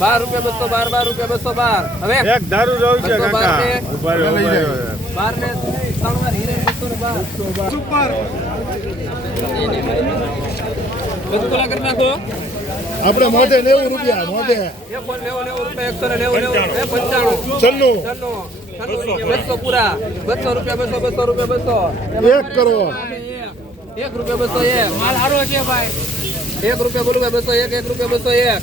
બાર રૂપિયા બસો બાર બાર રૂપિયા બસો બાર હવે એક દારૂ રહ્યું છે બાર ને બાર ને આપડે મોઢે નેવું રૂપિયા મોઢે બસો પૂરા બસો રૂપિયા બસો બસો રૂપિયા બસો એક કરો એક રૂપિયા ભાઈ એક રૂપિયા બોલું બસો એક એક રૂપિયા બસો એક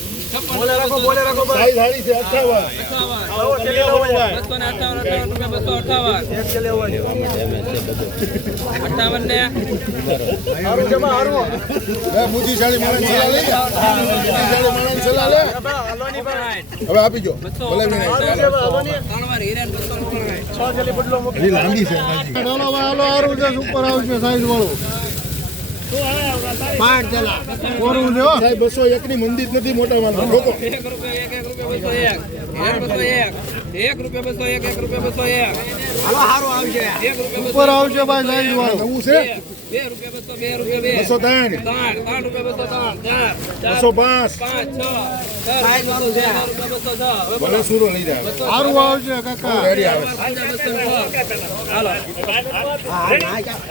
બોલે રાખો બોલે રાખો ભાઈ ગાડી છે 58 58 આવો 258 કે લેવો ભાઈ 58 ને આરો જમા આરો બે મુજી સાડી મરણ છલા હવે આપી જો બોલે ભાઈ આરો જમા હલોની ત્રણવાર હીરેન 200 રૂપિયા છ જલી બડલો મોકલી લાંબી છે ભાઈ હલો હલો આરો જ ઉપર આવશે સાઈઝ વાળો પાઠ ચલા કોરું જો સાહેબ 201 ની મંદિર નથી મોટા માલ લોકો 1 રૂપિયા 1 રૂપિયા 201 1 રૂપિયા 201 1 રૂપિયા 201 હાલો હારો આવજે 1 રૂપિયા ઉપર આવજે ભાઈ સાહેબ વાળો નવું છે 2 રૂપિયા 200 2 રૂપિયા 200 200 3 3 રૂપિયા 200 3 205 5 6 સાહેબ છે 1 રૂપિયા 200 લઈ જાય હારું આવજે કાકા ઘરે હાલો